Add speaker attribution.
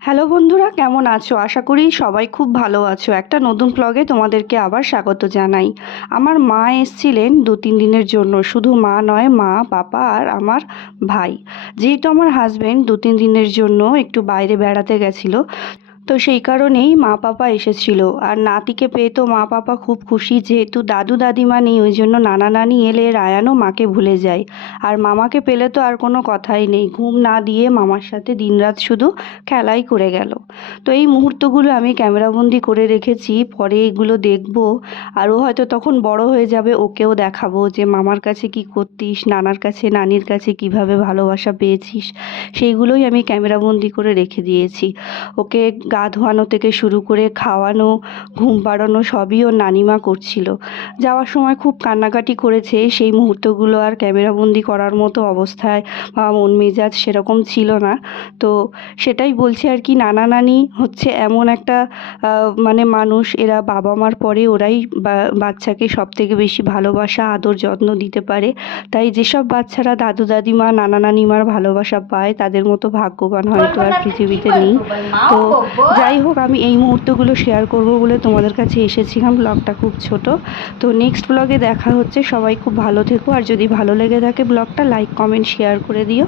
Speaker 1: Hello বন্ধুরা, কেমন আছো? আশা করি সবাই খুব ভালো আছো। একটা নতুন ব্লগে তোমাদেরকে আবার স্বাগত জানাই। আমার মা এসছিলেন দু তিন দিনের জন্য। শুধু মা নয়, মা, পাপা আর আমার ভাই। যেহেতু আমার হাজব্যান্ড দু তিন দিনের জন্য একটু বাইরে বেড়াতে গেছিল তো সেই কারণেই মা পাপা এসেছিল। আর নাতিকে পেয়ে তো মা পাপা খুব খুশি, যেহেতু দাদু দাদিমা নেই ওই জন্য নানা নানি এলে রায়ানও মাকে ভুলে যায়। আর মামাকে পেলে তো আর কোনো কথাই নেই। ঘুম না দিয়ে মামার সাথে দিনরাত শুধু খেলাই করে গেল। তো এই মুহূর্তগুলো আমি ক্যামেরাবন্দি করে রেখেছি। পরে এগুলো দেখব। আরও হয়তো তখন বড় হয়ে যাবে, ওকেও দেখাবো যে মামার কাছে কি করতিস, নানার কাছে, নানির কাছে কীভাবে ভালোবাসা পেয়েছিস। সেইগুলোই আমি ক্যামেরাবন্দি করে রেখে দিয়েছি। ওকে গা ধোয়ানো থেকে শুরু করে খাওয়ানো ঘুম পাড়ানো সবই ওর নানিমা করছিল। যাওয়ার সময় খুব কান্নাকাটি করেছে সেই মুহূর্তগুলো আর ক্যামেরাবন্দি করার মতো অবস্থায় বা মন মেজাজ সেরকম ছিল না। তো সেটাই বলছি আর কি নানা নানি হচ্ছে এমন একটা মানে মানুষ এরা বাবা মার পরে ওরাই বাচ্চাকে সব থেকে বেশি ভালোবাসা আদর যত্ন দিতে পারে। তাই যেসব বাচ্চারা দাদু দাদিমা নানা নানিমার ভালোবাসা পায় তাদের মতো ভাগ্যবান হয়তো আর পৃথিবীতে নেই। তো যাই হোক, আমি এই মুহূর্তগুলো শেয়ার করব বলে তোমাদের কাছে এসেছিলাম। ব্লগটা খুব ছোট। তো নেক্সট ব্লগে দেখা হচ্ছে। সবাই খুব ভালো থেকো। আর যদি ভালো লেগে থাকে ব্লগটা লাইক কমেন্ট শেয়ার করে দিও।